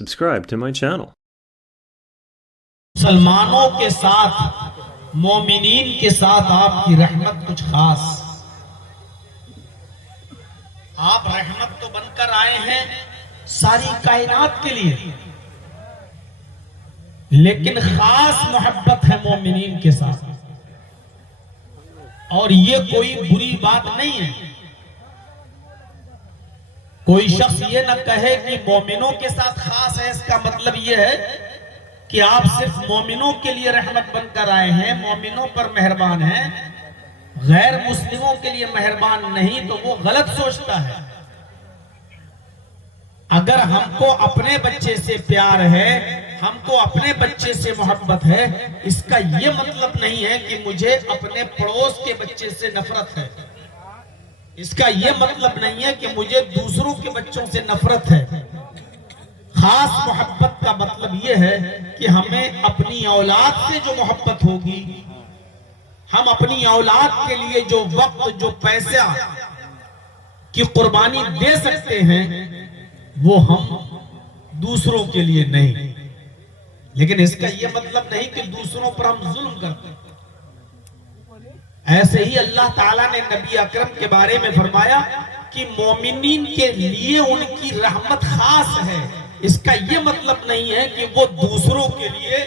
subscribe to my channel. मुसलमानों के साथ मोमिनीन के साथ आपकी रहमत कुछ खास। आप रहमत तो बनकर आए हैं सारी कायनात के लिए, लेकिन खास मोहब्बत है मोमिनीन के साथ। और ये कोई बुरी बात नहीं है। कोई शख्स ये न कहे कि मोमिनों के साथ खास है, इसका मतलब ये है कि आप सिर्फ मोमिनों के लिए रहमत बनकर आए हैं, मोमिनों पर मेहरबान हैं, गैर मुस्लिमों के लिए मेहरबान नहीं, तो वो गलत सोचता है। अगर हमको अपने बच्चे से प्यार है, हमको अपने बच्चे से मोहब्बत है, इसका ये मतलब नहीं है कि मुझे अपने पड़ोस के बच्चे से नफरत है। इसका ये मतलब नहीं है कि मुझे दूसरों के बच्चों से नफरत है। खास मोहब्बत का मतलब ये है कि हमें अपनी औलाद से जो मोहब्बत होगी, हम अपनी औलाद के लिए जो वक्त, जो पैसा की कुर्बानी दे सकते हैं, वो हम दूसरों के लिए नहीं। लेकिन इसका यह मतलब नहीं कि दूसरों पर हम जुल्म करते हैं। ऐसे ही अल्लाह ताला ने नबी अकरम के बारे में फरमाया कि मोमिनीन के लिए उनकी रहमत खास है। इसका यह मतलब नहीं है कि वो दूसरों के लिए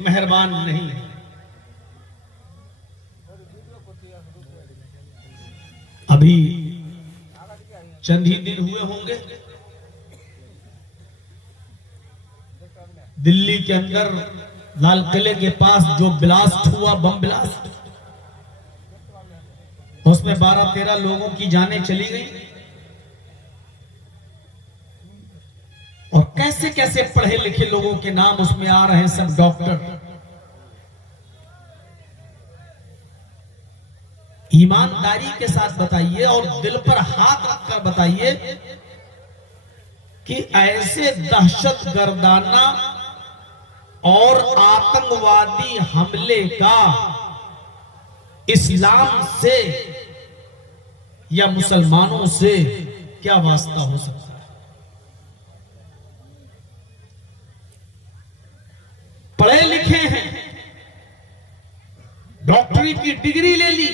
मेहरबान नहीं है। अभी चंद ही दिन हुए होंगे, दिल्ली के अंदर लाल किले के पास जो ब्लास्ट हुआ, बम ब्लास्ट, उसमें 12-13 लोगों की जानें चली गई। और कैसे कैसे पढ़े लिखे लोगों के नाम उसमें आ रहे हैं, सब डॉक्टर। ईमानदारी के साथ बताइए और दिल पर हाथ रखकर बताइए कि ऐसे दहशत गर्दाना और आतंकवादी हमले का इस्लाम से या मुसलमानों से क्या वास्ता हो सकता है? पढ़े लिखे हैं, डॉक्टरी की डिग्री ले ली,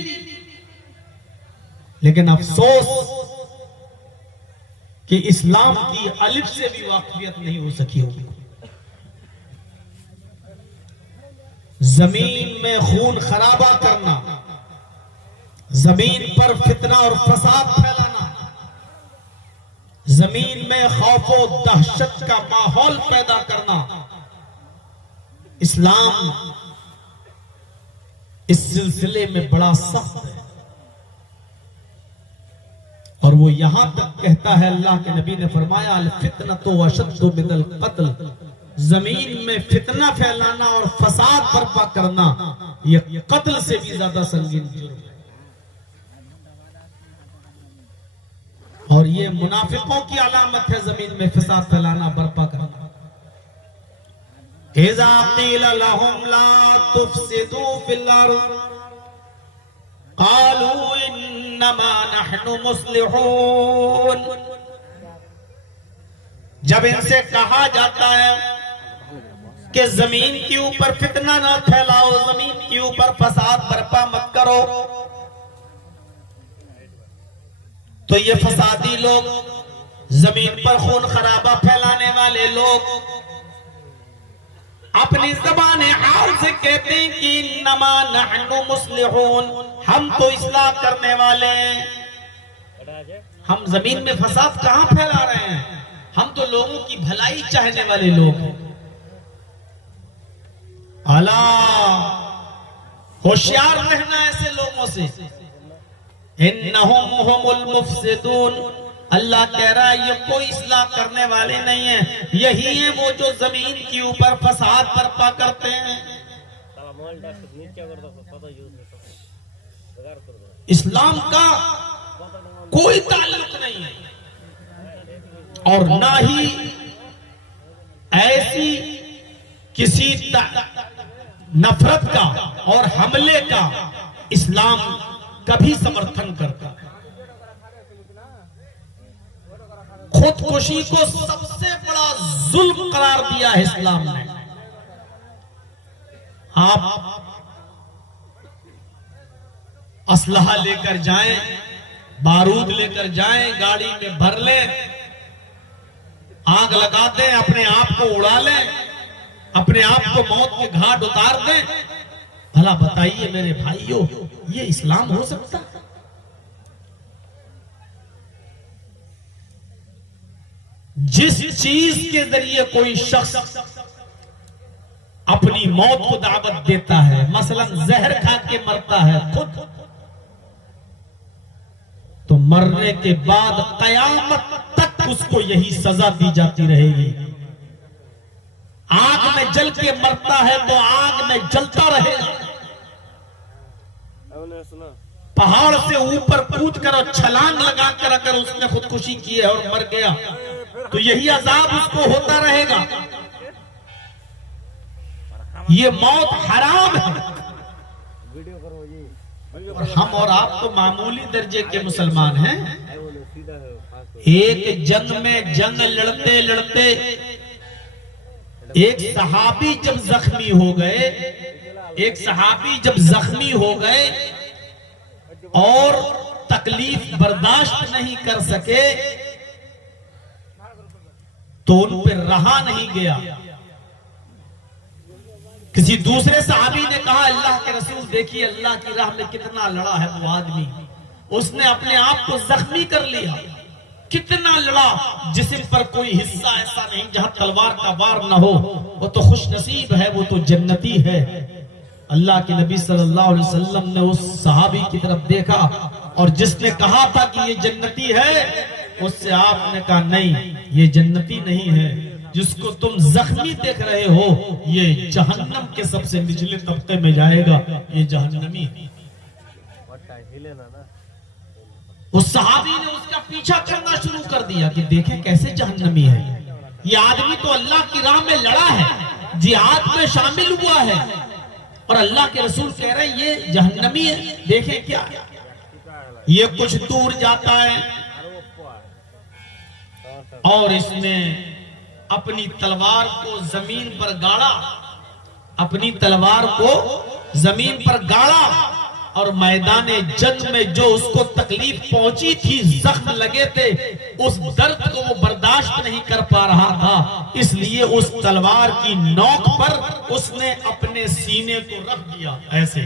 लेकिन अफसोस कि इस्लाम की अलिफ से भी वाकिफियत नहीं हो सकी होगी। जमीन में खून खराबा करना, जमीन पर फितना और फसाद फैलाना, जमीन में खौफ और दहशत का माहौल पैदा करना, इस्लाम इस सिलसिले में बड़ा सख्त है। और वो यहां तक कहता है, अल्लाह के नबी ने फरमाया, अल फितनतु अशद्दु मिनल क़त्ल, जमीन में फितना फैलाना और फसाद बर्पा करना यह कत्ल से भी ज्यादा संगीन जुर्म है। और ये मुनाफिकों की अलामत है, जमीन में फसाद फैलाना, बर्पा करना। इज़ा क़ीला लहुम ला तुफ़सिदू फ़िल अर्ज़ क़ालू इन्नमा नहनु मुस्लिहून। जब इनसे कहा जाता है कि जमीन के ऊपर फितना ना फैलाओ, जमीन के ऊपर फसाद बर्पा मत करो, तो ये फसादी लोग, जमीन पर खून खराबा फैलाने वाले लोग अपनी ज़बान हाल से कहते हैं कि इन्नमा नहनु मुस्लिहून, हम तो इस्लाह करने वाले हैं। हम जमीन में फसाद कहां फैला रहे हैं? हम तो लोगों की भलाई चाहने वाले लोग हैं। अला, होशियार रहना ऐसे लोगों से। इन्नहुम हुमुल मुफसिदून, अल्लाह कह रहा है ये कोई इस्लाह करने वाले नहीं है, यही है वो जो जमीन के ऊपर फसाद बर्पा करते हैं। इस्लाम का कोई ताल्लुक नहीं है और ना ही ऐसी किसी नफरत का और हमले का इस्लाम कभी समर्थन करता है। खुदकुशी को सबसे बड़ा जुल्म करार दिया है इस्लाम ने। आप असलहा लेकर जाएं, बारूद लेकर जाएं, गाड़ी में भर लें, आग लगा दें, अपने आप को उड़ा लें, अपने आप को मौत के घाट उतार दें। भला बताइए मेरे भाइयों, ये इस्लाम हो सकता है? जिस चीज के जरिए कोई शख्स अपनी मौत को दावत देता है, मसलन जहर खा के मरता है खुद, तो मरने के बाद कयामत तक उसको यही सजा दी जाती रहेगी। आग में जल के मरता है तो आग में जलता रहेगा। पहाड़ से ऊपर कूद कर और छलांग लगाकर अगर उसने खुदकुशी की है और मर गया तो यही अजाब उसको होता रहेगा। ये मौत हराम है। और हम और आप तो मामूली दर्जे के मुसलमान हैं। एक जंग में जंग लड़ते लड़ते एक सहाबी जब जख्मी हो गए, और तकलीफ बर्दाश्त नहीं कर सके तो उन पर रहा नहीं गया। किसी दूसरे सहाबी ने कहा, अल्लाह के रसूल देखिए अल्लाह की राह में कितना लड़ा है वो आदमी, उसने अपने आप को जख्मी कर लिया, कितना लड़ा, जिस्म पर कोई हिस्सा ऐसा नहीं जहां तलवार का वार न हो, वो तो खुश नसीब है, वो तो जन्नती है। अल्लाह के नबी सल्लल्लाहु अलैहि वसल्लम ने उस सहाबी की तरफ देखा और जिसने कहा था कि ये जन्नती है, उससे आपने कहा नहीं ये जन्नती नहीं है, जिसको तुम जख्मी देख रहे हो ये जहन्नम के सबसे निचले तबके में जाएगा, ये जहन्नमी है। उस सहाबी ने उसका पीछा करना शुरू कर दिया कि देखें कैसे जहन्नमी है, ये आदमी तो अल्लाह की राह में लड़ा है, जिहाद में शामिल हुआ है, और अल्लाह के रसूल कह रहे हैं ये जहन्नमी है। देखें क्या, ये कुछ दूर जाता है और इसने अपनी तलवार को जमीन पर गाड़ा, अपनी तलवार को जमीन पर गाड़ा, और मैदान जंग में जो उसको तकलीफ पहुंची थी, जख्म लगे थे, उस दर्द को वो बर्दाश्त नहीं कर पा रहा था, इसलिए उस तलवार की नोक पर उसने अपने सीने को रख दिया, ऐसे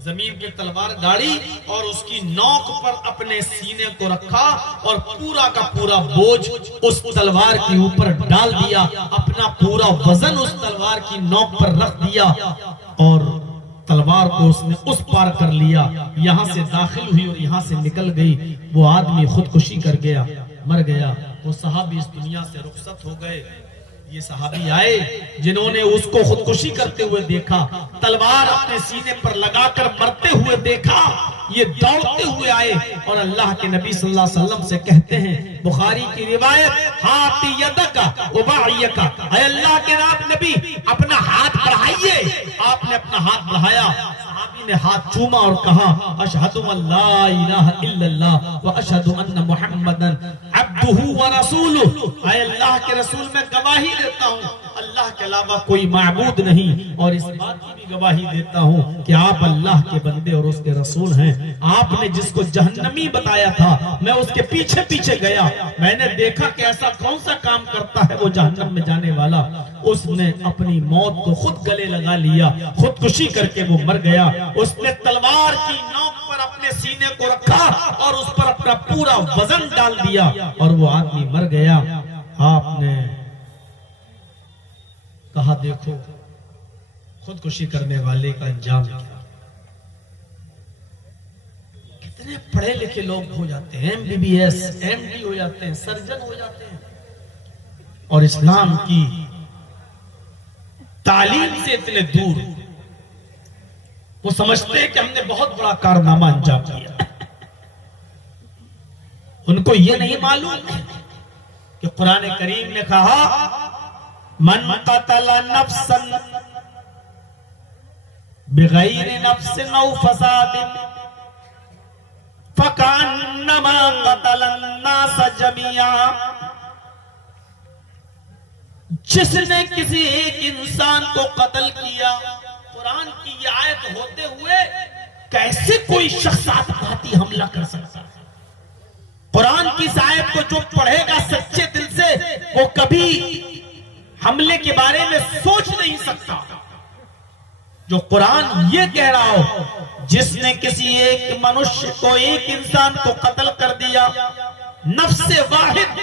जमीन पे तलवार गाड़ी और उसकी नोक पर अपने सीने को रखा और पूरा का पूरा बोझ उस तलवार के ऊपर डाल दिया, अपना पूरा वजन उस तलवार की नोक पर रख दिया और तलवार को उसने उस पार कर लिया, यहाँ से दाखिल हुई और यहाँ से निकल गई। वो आदमी खुदकुशी कर गया, मर गया। वो सहाबी इस दुनिया से रुखसत हो गए। ये सहाबी आए जिन्होंने उसको खुदकुशी करते हुए देखा, तलवार अपने सीने पर लगाकर मरते हुए देखा, ये दौड़ते हुए आए और अल्लाह के नबी सल्लल्लाहु अलैहि वसल्लम से कहते हैं, बुखारी की रिवायत, हाथी यदका उबायका, अल्लाह के नबी अपना हाथ बढ़ाइए। आपने अपना हाथ बढ़ाया, ने हाथ चूमा और कहा, अशहदु अल्ला इलाहा इल्लल्लाह व अशहदु अन्ना मुहम्मदन अब्दुहु व रसूलुहु, ऐ अल्लाह के रसूल मैं गवाही देता हूँ अल्लाह के अलावा कोई माबूद नहीं, और इस बात की भी गवाही देता हूँ कि आप अल्लाह के बंदे और उसके रसूल हैं। आपने जिसको जहन्नमी बताया था, मैं उसके पीछे पीछे गया, मैंने देखा कि ऐसा कौन सा काम करता है वो जहन्नम में जाने वाला। उसने अपनी मौत को खुद गले लगा लिया, खुदकुशी करके वो मर गया। उसने तलवार की नोक पर अपने सीने को रखा और उस पर अपना पूरा वजन डाल दिया और वो आदमी मर गया। आपने कहा, देखो खुदकुशी करने वाले का अंजाम क्या। कितने पढ़े लिखे लोग हो जाते हैं, MBBS, MD हो जाते हैं, सर्जन हो जाते हैं, और इस्लाम की तालीम से इतने दूर। वो समझते हैं कि हमने बहुत बड़ा कारनामा अंजाम दिया। उनको ये नहीं मालूम कि कुरान करीम ने कहा, मन कतला नफ्सन बिगैर नफ्सिन औ फसादिन फकान्नमा कतलन नास जमिया जिसने किसी एक इंसान को कत्ल किया, कुरान की ये आयत होते हुए कैसे कोई शख्स आत्मघाती हमला कर सकता है? कुरान की इस आयत को जो पढ़ेगा सच्चे दिल से, वो कभी हमले के बारे में सोच नहीं सकता। जो कुरान ये कह रहा हो, जिसने किसी एक मनुष्य को, एक इंसान को कत्ल कर दिया, नफ्से वाहिद,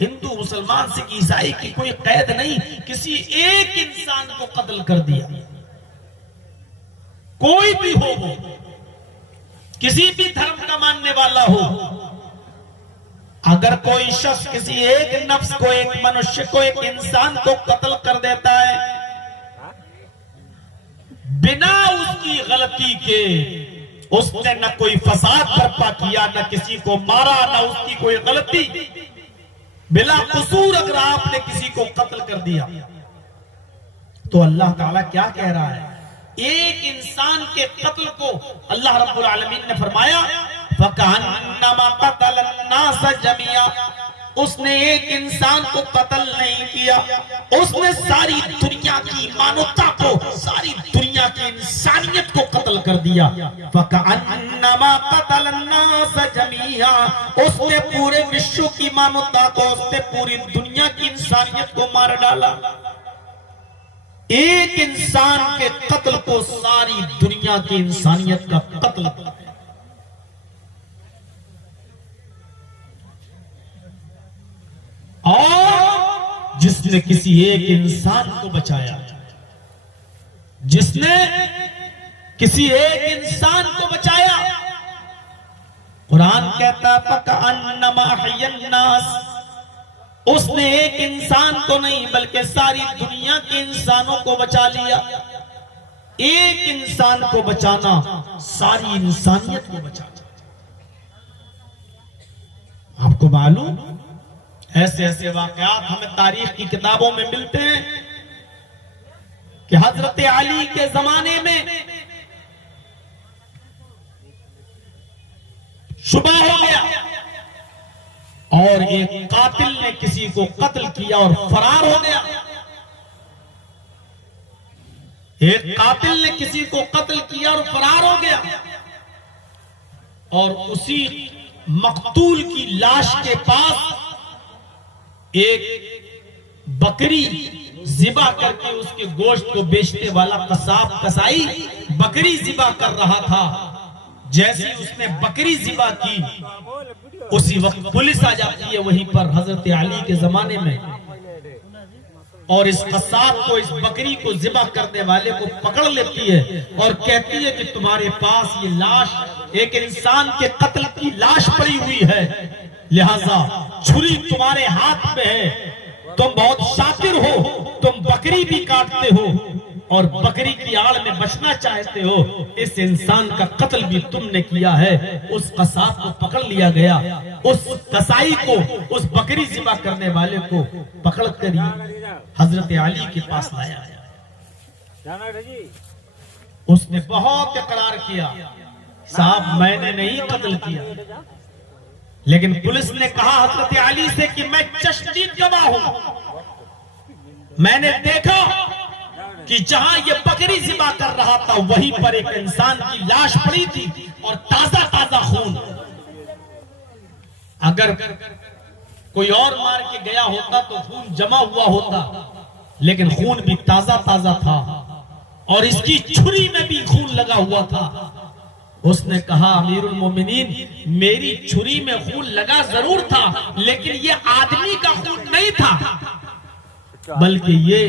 हिंदू मुसलमान सिख ईसाई की कोई कैद नहीं, किसी एक इंसान को कत्ल कर दिया, कोई भी हो वो, किसी भी धर्म का मानने वाला हो, अगर कोई शख्स किसी एक नफ्स को, एक मनुष्य को, एक इंसान को कत्ल कर देता है बिना उसकी गलती के, उसने न कोई फसाद बर्पा किया, न किसी को मारा, न उसकी कोई गलती, बिला कसूर अगर आपने किसी को कत्ल कर दिया, तो अल्लाह ताला क्या कह रहा है? एक इंसान के कत्ल को अल्लाह रब्बुल आलमीन ने फरमाया फकअन्नमा क़तलन्नास जमिया, उसने एक इंसान को कत्ल नहीं किया, उसने सारी दुनिया की मानवता को, सारी दुनिया की इंसानियत को कत्ल कर दिया। फकअन्नमा क़तलन्नास जमिया, उसने पूरे विश्व की मानवता को, उसने पूरी दुनिया की इंसानियत को मार डाला। एक इंसान के कत्ल को सारी दुनिया की इंसानियत का कत्ल। और जिसने किसी एक इंसान को बचाया, जिसने किसी एक इंसान को बचाया, कुरान कहता फकअन्नमा अहयन्नास, उसने एक इंसान को नहीं बल्कि सारी दुनिया के इंसानों को बचा लिया। एक इंसान को बचाना सारी इंसानियत को बचाना। आपको मालूम, ऐसे ऐसे वाकयात हमें तारीख की किताबों में मिलते हैं कि हजरत अली के जमाने में सुबह हो गया और एक कातिल ने किसी को कत्ल किया और फरार हो गया। एक कातिल ने किसी को कत्ल किया और फरार हो गया, और उसी मकतूल की लाश के पास एक बकरी ज़िबा करके उसके गोश्त को बेचने वाला कसाब, कसाई बकरी ज़िबा कर रहा था। जैसे उसने बकरी ज़िबा की, उसी वक्त पुलिस आ जाती है वहीं पर हजरत अली के जमाने में, और इस कसाब को, इस बकरी को ज़िबा करने वाले को पकड़ लेती है और कहती है कि तुम्हारे पास ये लाश, एक इंसान के कत्ल की लाश पड़ी हुई है, लिहाजा छुरी तुम्हारे हाथ में है, तुम बहुत शातिर हो, तुम बकरी भी काटते हो और बकरी की आड़ में बचना चाहते हो, इस इंसान का कत्ल भी तुमने किया है। उस कसाब को पकड़ लिया गया, उस कसाई को, उस बकरी ज़िबा करने वाले को पकड़कर हजरत अली के पास लाया गया। उसने बहुत इकरार किया, साहब मैंने नहीं कत्ल किया, लेकिन पुलिस ने कहा हजरत अली से कि मैं चश्मदीद गवाह हूं, मैंने देखा कि जहां ये बकरी ज़िबा कर रहा था वहीं पर एक इंसान की लाश पड़ी थी और ताजा ताजा खून। अगर कोई और मार के गया होता तो खून जमा हुआ होता, लेकिन खून भी ताजा ताजा था और इसकी छुरी में भी खून लगा हुआ था। उसने कहा अमीरुल मोमिनीन, मेरी छुरी में खून लगा जरूर था, लेकिन ये आदमी का खून नहीं था, बल्कि ये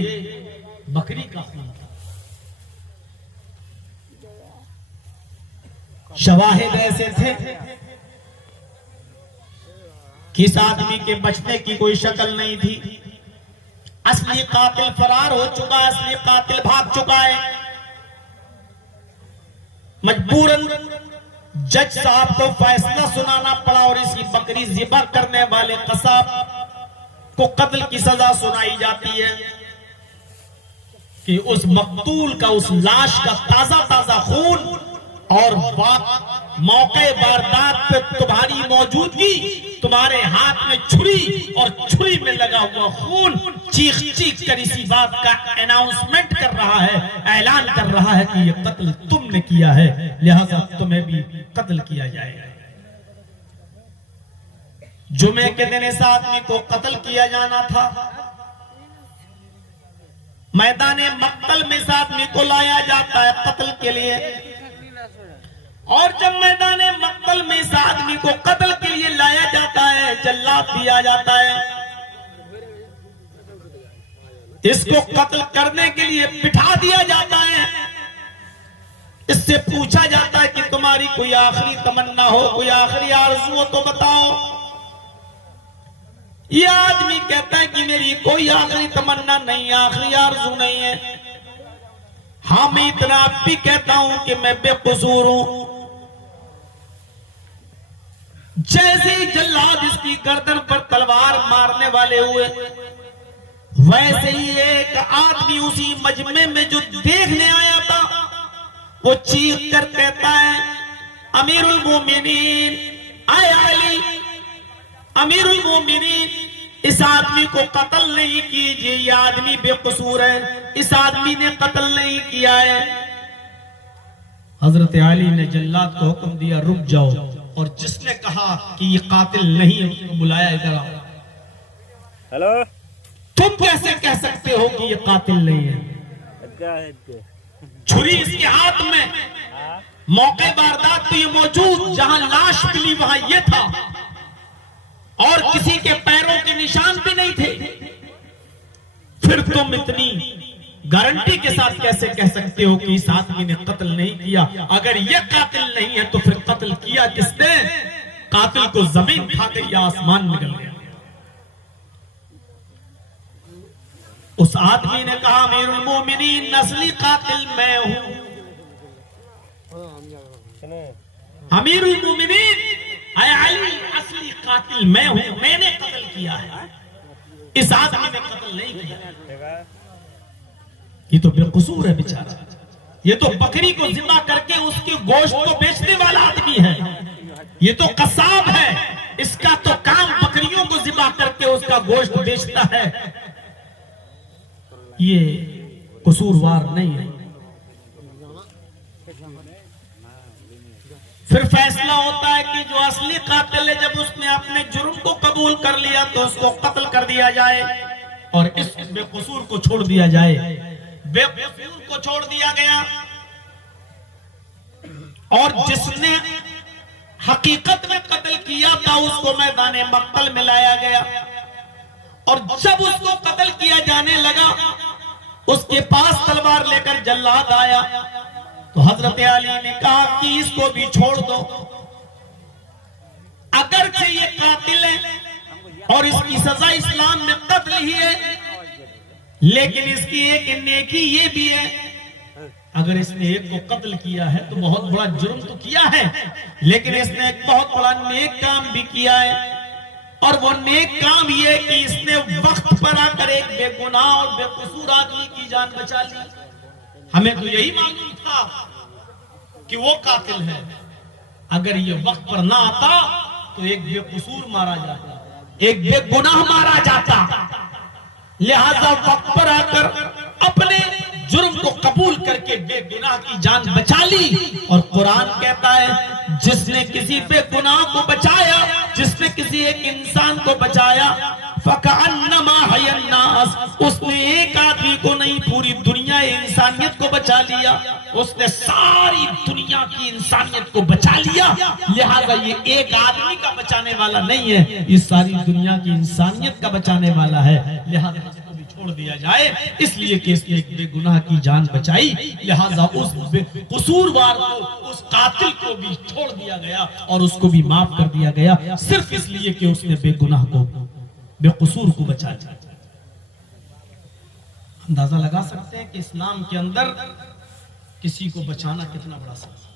बकरी का खून था। शवाहिद ऐसे थे कि इस आदमी के बचने की कोई शक्ल नहीं थी। असली कातिल फरार हो चुका है, असली कातिल भाग चुका है। मजबूरन जज साहब को फैसला सुनाना पड़ा और इसी बकरी ज़िबा करने वाले कसाब को कत्ल की सजा सुनाई जाती है कि उस मकतूल का, उस लाश का ताजा ताजा खून और मौके वारदात पे तुम्हारी मौजूदगी, तुम्हारे हाथ में छुरी और छुरी में लगा हुआ खून चीख चीख कर इसी बात का अनाउंसमेंट कर रहा है, ऐलान कर रहा है कि ये कत्ल तुमने किया है, लिहाजा तुम्हें भी कत्ल किया जाएगा। जुमे के दिन इस आदमी को कत्ल किया जाना था। मैदाने मक्तल में इस आदमी को लाया जाता है कत्ल के लिए, और जब मैदाने मक्तल में इस आदमी को कत्ल के लिए लाया जाता है, जल्लाद दिया जाता है, इसको कत्ल करने के लिए बिठा दिया जाता है। इससे पूछा जाता है कि तुम्हारी कोई आखिरी तमन्ना हो, कोई आखिरी आरज़ू हो तो बताओ। ये आदमी कहता है कि मेरी कोई आखिरी तमन्ना नहीं, आखिरी आरज़ू नहीं है। हाँ, मैं इतना भी कहता हूं कि मैं बेकसूर हूं। जैसे ही जल्लाद इसकी गर्दन पर तलवार मारने वाले हुए, वैसे ही एक आदमी उसी मजमे में जो देखने आया था, वो चीख कर कहता है, अमीरुल मोमिनीन, आए अली, अमीरुल मोमिनीन, इस आदमी को कत्ल नहीं कीजिए, ये आदमी बेकसूर है, इस आदमी ने कत्ल नहीं किया है। हजरत अली ने जल्लाद को हुक्म दिया, रुक जाओ, और जिसने कहा कि ये कातिल नहीं है उसको बुलाया इधर आओ। हेलो, तुम कैसे कह सकते हो कि ये कातिल नहीं है? छुरी इसके हाथ में, मौके वारदात तो ये मौजूद, जहां लाश मिली वहां ये था, और किसी के पैरों के निशान भी नहीं थे। फिर तुम इतनी गारंटी के साथ कैसे कह सकते हो कि इस आदमी ने कत्ल नहीं किया? अगर ये कातिल नहीं है तो फिर कत्ल किया किसने? कातिल को जमीन खा गई या आसमान निकल गया। उस आदमी ने कहा, अमीरुल मोमिनीन, असली कातिल मैं हूं। अमीरुल मोमिनीन, अली, असली कातिल मैं हूं, मैंने कत्ल किया है, इस आदमी ने कत्ल नहीं किया। ये तो बेकसूर है बेचारा, ये तो बकरी को जिबा करके उसके गोश्त को बेचने वाला आदमी है, ये तो कसाब है, इसका तो काम बकरियों को जिबा करके उसका गोश्त बेचता है। ये कसूरवार नहीं है। फिर फैसला होता है कि जो असली कातिल है, जब उसने अपने जुर्म को कबूल कर लिया तो उसको कत्ल कर दिया जाए और इस बेकसूर को छोड़ दिया जाए। बेकसूर को छोड़ दिया गया, और जिसने हकीकत में कत्ल किया था उसको मैदाने मक्तल में लाया गया, और जब उसको कत्ल किया जाने लगा, उसके पास तलवार लेकर जल्लाद आया, तो हजरत अली ने कहा कि इसको भी छोड़ दो। अगरचे ये कातिल है और इसकी सजा इस्लाम में कत्ल ही है, लेकिन इसकी एक नेकी ये भी है, अगर इसने एक को कत्ल किया है तो बहुत बड़ा जुर्म तो किया है, लेकिन इसने एक बहुत बड़ा नेक काम भी किया है, और वो नेक काम ये कि इसने वक्त पर आकर एक बेगुनाह और बेकसूर आदमी की जान बचा ली। हमें तो यही मालूम था कि वो कातिल है, अगर ये वक्त पर ना आता तो एक बेकसूर मारा जाता, एक बेगुनाह मारा जाता। लिहाजा वक्त पर आकर अपने जुर्म को कबूल करके बेगुनाह की जान बचा ली। और कुरान कहता है, जिसने किसी बेगुनाह को बचाया, जिसने किसी एक इंसान को बचाया, फकअन्नमा हयन्नास, उसने एक आदमी को नहीं पूरी दुनिया इंसानियत को बचा लिया, उसने सारी दुनिया की इंसानियत को बचा लिया। लिहाजा ये एक आदमी का बचाने वाला नहीं है, ये सारी दुनिया की इंसानियत का बचाने वाला है। लिहाजा इसको भी छोड़ दिया जाए, इसलिए कि इसने एक बेगुनाह की जान बचाई। लिहाजा उस कसूरवार को, उस कातिल को भी छोड़ दिया गया और उसको भी माफ कर दिया गया, सिर्फ इसलिए कि उसने बेगुनाह को, बेकसूर को बचाया। अंदाजा लगा सकते हैं कि इस्लाम के अंदर किसी को बचाना कितना बड़ा सवाल है।